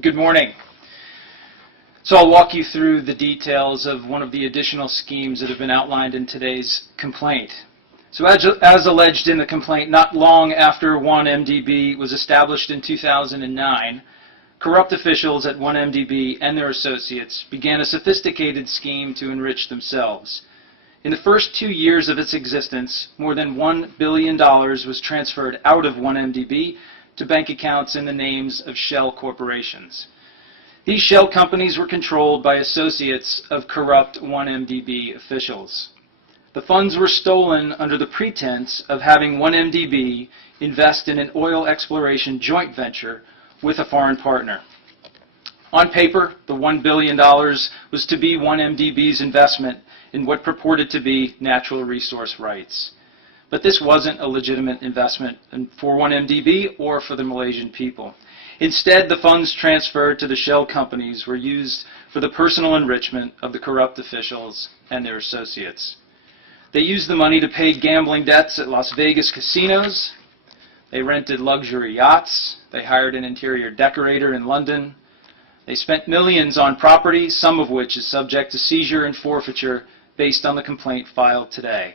Good morning. So I'll walk you through the details of one of the additional schemes that have been outlined in today's complaint. So as alleged in the complaint, not long after 1MDB was established in 2009, corrupt officials at 1MDB and their associates began a sophisticated scheme to enrich themselves. In the first 2 years of its existence, more than $1 billion was transferred out of 1MDB to bank accounts in the names of shell corporations. These shell companies were controlled by associates of corrupt 1MDB officials. The funds were stolen under the pretense of having 1MDB invest in an oil exploration joint venture with a foreign partner. On paper, the $1 billion was to be 1MDB's investment in what purported to be natural resource rights. But this wasn't a legitimate investment for 1MDB or for the Malaysian people. Instead, the funds transferred to the shell companies were used for the personal enrichment of the corrupt officials and their associates. They used the money to pay gambling debts at Las Vegas casinos. They rented luxury yachts. They hired an interior decorator in London. They spent millions on property, some of which is subject to seizure and forfeiture based on the complaint filed today.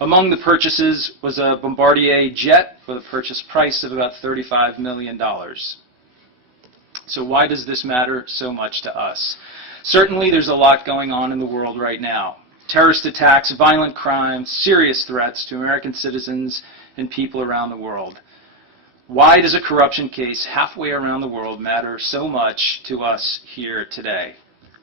Among the purchases was a Bombardier jet for the purchase price of about $35 million. So why does this matter so much to us? Certainly there's a lot going on in the world right now. Terrorist attacks, violent crimes, serious threats to American citizens and people around the world. Why does a corruption case halfway around the world matter so much to us here today?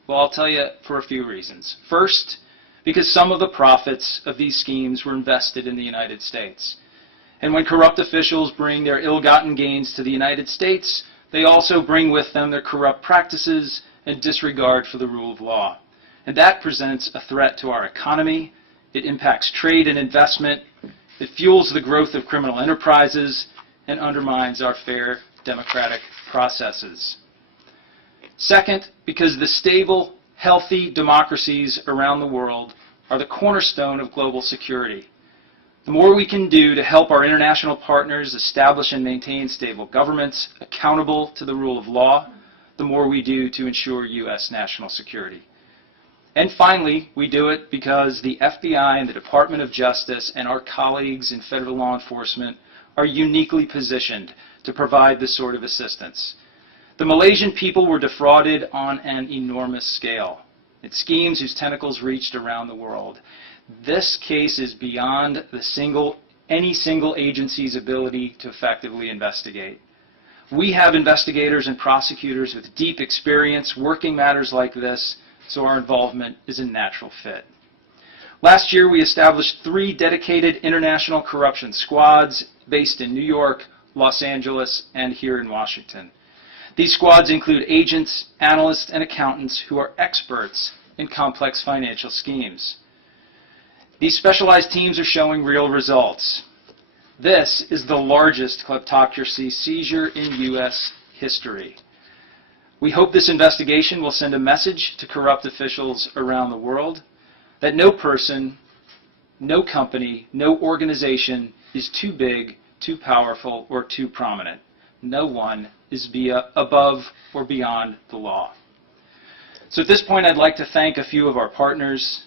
Well, I'll tell you for a few reasons. First, because some of the profits of these schemes were invested in the United States. And when corrupt officials bring their ill-gotten gains to the United States, they also bring with them their corrupt practices and disregard for the rule of law. And that presents a threat to our economy. It impacts trade and investment. It fuels the growth of criminal enterprises and undermines our fair democratic processes. Second, because the stable, healthy democracies around the world are the cornerstone of global security. The more we can do to help our international partners establish and maintain stable governments accountable to the rule of law, the more we do to ensure U.S. national security. And finally, we do it because the FBI and the Department of Justice and our colleagues in federal law enforcement are uniquely positioned to provide this sort of assistance. The Malaysian people were defrauded on an enormous scale. It's schemes whose tentacles reached around the world. This case is beyond any single agency's ability to effectively investigate. We have investigators and prosecutors with deep experience working matters like this, so our involvement is a natural fit. Last year, we established 3 dedicated international corruption squads based in New York, Los Angeles, and here in Washington. These squads include agents, analysts, and accountants who are experts in complex financial schemes. These specialized teams are showing real results. This is the largest kleptocracy seizure in U.S. history. We hope this investigation will send a message to corrupt officials around the world that no person, no company, no organization is too big, too powerful, or too prominent. No one is above or beyond the law. So at this point, I'd like to thank a few of our partners.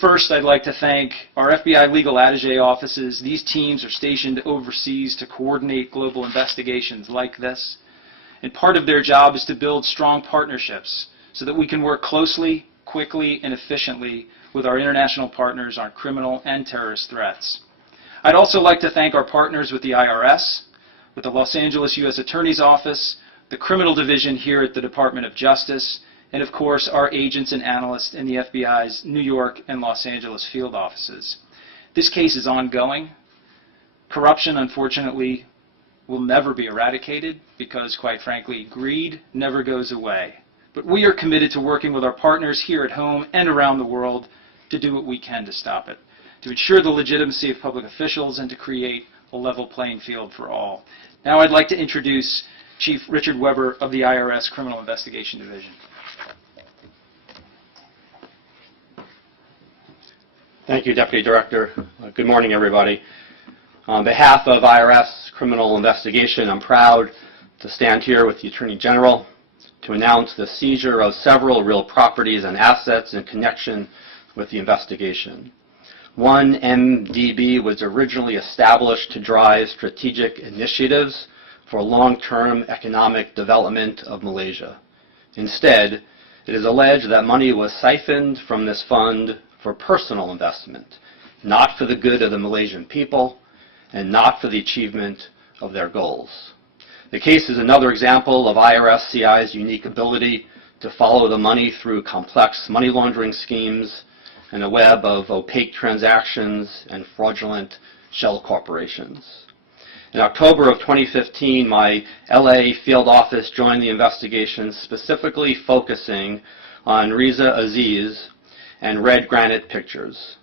First, I'd like to thank our FBI legal attaché offices. These teams are stationed overseas to coordinate global investigations like this. And part of their job is to build strong partnerships so that we can work closely, quickly, and efficiently with our international partners on criminal and terrorist threats. I'd also like to thank our partners with the IRS, with the Los Angeles U.S. Attorney's Office, the Criminal Division here at the Department of Justice, and of course our agents and analysts in the FBI's New York and Los Angeles field offices. This case is ongoing. Corruption, unfortunately, will never be eradicated because, quite frankly, greed never goes away. But we are committed to working with our partners here at home and around the world to do what we can to stop it, to ensure the legitimacy of public officials, and to create a level playing field for all. Now I'd like to introduce Chief Richard Weber of the IRS Criminal Investigation Division. Thank you, Deputy Director. Good morning, everybody. On behalf of IRS Criminal Investigation, I'm proud to stand here with the Attorney General to announce the seizure of several real properties and assets in connection with the investigation. One MDB was originally established to drive strategic initiatives for long-term economic development of Malaysia. Instead, it is alleged that money was siphoned from this fund for personal investment, not for the good of the Malaysian people, and not for the achievement of their goals. The case is another example of IRS-CI's unique ability to follow the money through complex money laundering schemes and a web of opaque transactions and fraudulent shell corporations. In October of 2015, my LA field office joined the investigation, specifically focusing on Riza Aziz and Red Granite Pictures.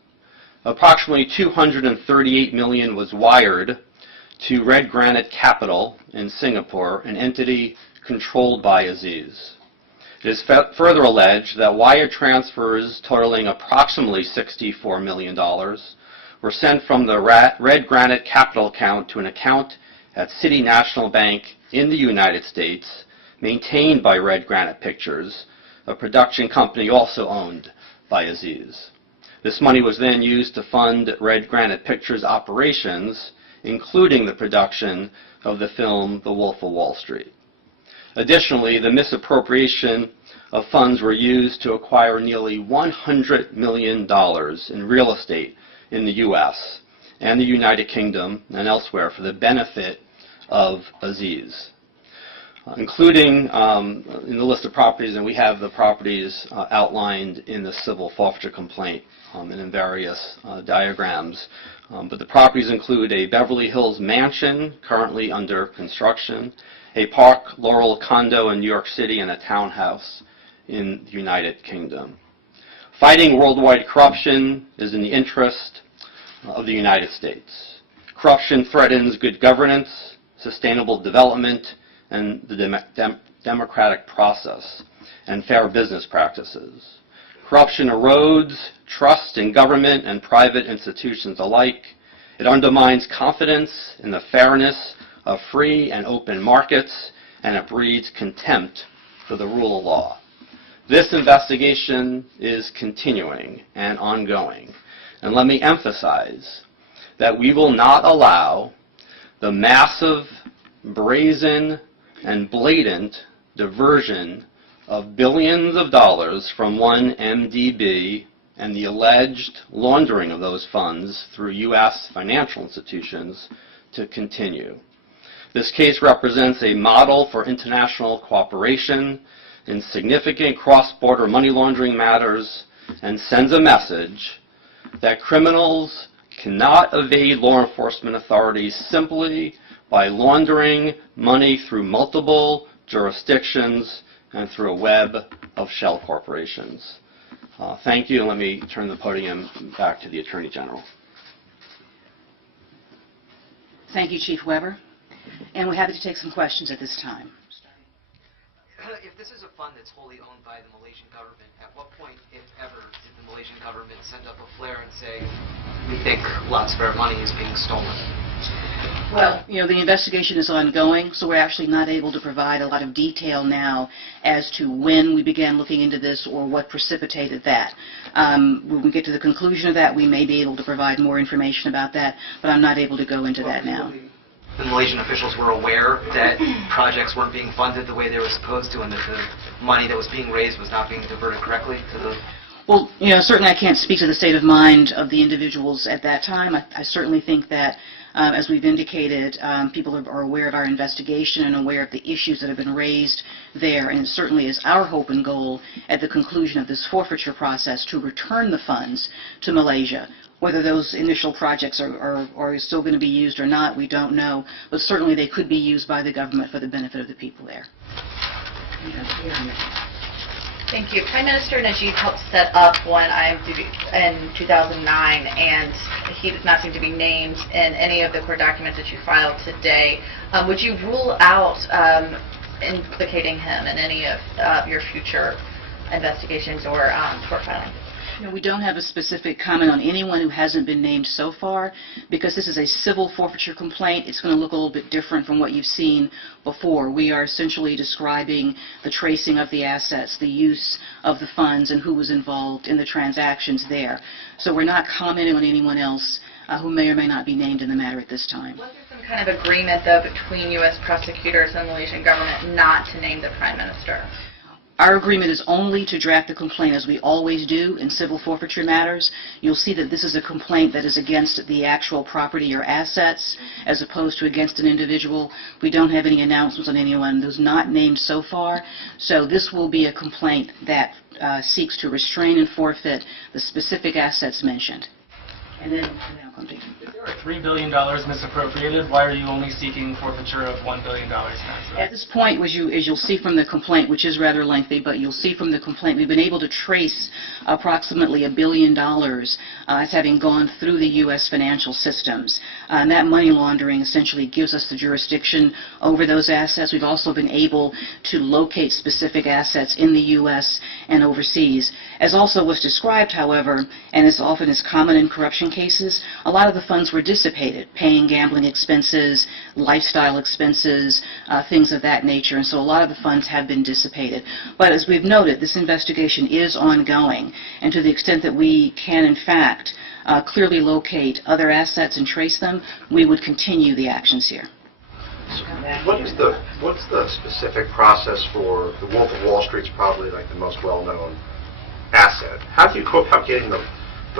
Approximately $238 million was wired to Red Granite Capital in Singapore, an entity controlled by Aziz. It is further alleged that wire transfers totaling approximately $64 million were sent from the Red Granite Capital account to an account at City National Bank in the United States, maintained by Red Granite Pictures, a production company also owned by Aziz. This money was then used to fund Red Granite Pictures' operations, including the production of the film The Wolf of Wall Street. Additionally, the misappropriation of funds were used to acquire nearly $100 million in real estate in the U.S. and the United Kingdom and elsewhere for the benefit of Aziz. Including in the list of properties, and we have the properties outlined in the civil forfeiture complaint and in various diagrams. But the properties include a Beverly Hills mansion currently under construction, a Park Laurel condo in New York City, and a townhouse in the United Kingdom. Fighting worldwide corruption is in the interest of the United States. Corruption threatens good governance, sustainable development, and the democratic process, and fair business practices. Corruption erodes trust in government and private institutions alike. It undermines confidence in the fairness of free and open markets, and it breeds contempt for the rule of law. This investigation is continuing and ongoing. And let me emphasize that we will not allow the massive, brazen, and blatant diversion of billions of dollars from one MDB and the alleged laundering of those funds through U.S. financial institutions to continue. This case represents a model for international cooperation in significant cross-border money laundering matters and sends a message that criminals cannot evade law enforcement authorities simply by laundering money through multiple jurisdictions and through a web of shell corporations. Thank you, and let me turn the podium back to the Attorney General. Thank you, Chief Weber. And we're happy to take some questions at this time. If this is a fund that's wholly owned by the Malaysian government, at what point, if ever, did the Malaysian government send up a flare and say, we think lots of our money is being stolen? Well, the investigation is ongoing, so we're actually not able to provide a lot of detail now as to when we began looking into this or what precipitated that. When we get to the conclusion of that, we may be able to provide more information about that, but I'm not able to go into that now. The Malaysian officials were aware that projects weren't being funded the way they were supposed to, and that the money that was being raised was not being diverted correctly to the... Well, certainly I can't speak to the state of mind of the individuals at that time. I certainly think that, as we've indicated, people are aware of our investigation and aware of the issues that have been raised there, and it certainly is our hope and goal at the conclusion of this forfeiture process to return the funds to Malaysia. Whether those initial projects are still going to be used or not, we don't know, but certainly they could be used by the government for the benefit of the people there. Thank you. Prime Minister Najib helped set up one IMDb in 2009, and he does not seem to be named in any of the court documents that you filed today. Would you rule out implicating him in any of your future investigations or court filings? No, we don't have a specific comment on anyone who hasn't been named so far, because this is a civil forfeiture complaint. It's going to look a little bit different from what you've seen before. We are essentially describing the tracing of the assets, the use of the funds, and who was involved in the transactions there. So we're not commenting on anyone else who may or may not be named in the matter at this time. Was there some kind of agreement, though, between U.S. prosecutors and the Malaysian government not to name the Prime Minister? Our agreement is only to draft the complaint, as we always do in civil forfeiture matters. You'll see that this is a complaint that is against the actual property or assets as opposed to against an individual. We don't have any announcements on anyone who's not named so far. So this will be a complaint that seeks to restrain and forfeit the specific assets mentioned. And then I'll come to you. If there are $3 billion misappropriated, why are you only seeking forfeiture of $1 billion? At this point, as you'll see from the complaint, which is rather lengthy, but you'll see from the complaint, we've been able to trace approximately $1 billion as having gone through the U.S. financial systems. And that money laundering essentially gives us the jurisdiction over those assets. We've also been able to locate specific assets in the U.S. and overseas. As also was described, however, and as often is common in corruption cases, a lot of the funds were dissipated, paying gambling expenses, lifestyle expenses, things of that nature, and so a lot of the funds have been dissipated. But as we've noted, this investigation is ongoing, and to the extent that we can, in fact, clearly locate other assets and trace them, we would continue the actions here. What's the specific process for the Wolf of Wall Street's probably like the most well-known asset? How do you go about getting the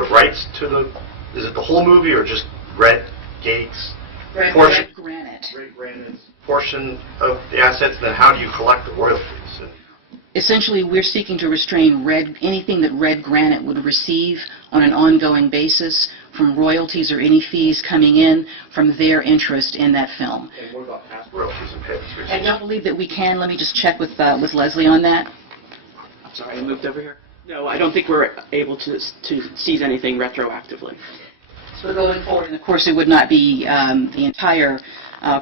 rights to is it the whole movie or just Red Gates? Red Granite. Red Granite's portion of the assets, and then how do you collect the royalties? Essentially, we're seeking to restrain anything that Red Granite would receive on an ongoing basis from royalties or any fees coming in from their interest in that film. And what about past royalties and payments? I don't believe that we can. Let me just check with Leslie on that. I'm sorry, I moved over here. No, I don't think we're able to seize anything retroactively. So going forward, and of course it would not be the entire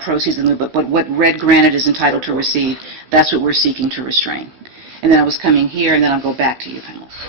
proceeds, but what Red Granite is entitled to receive, that's what we're seeking to restrain. And then I was coming here, and then I'll go back to you, panelists.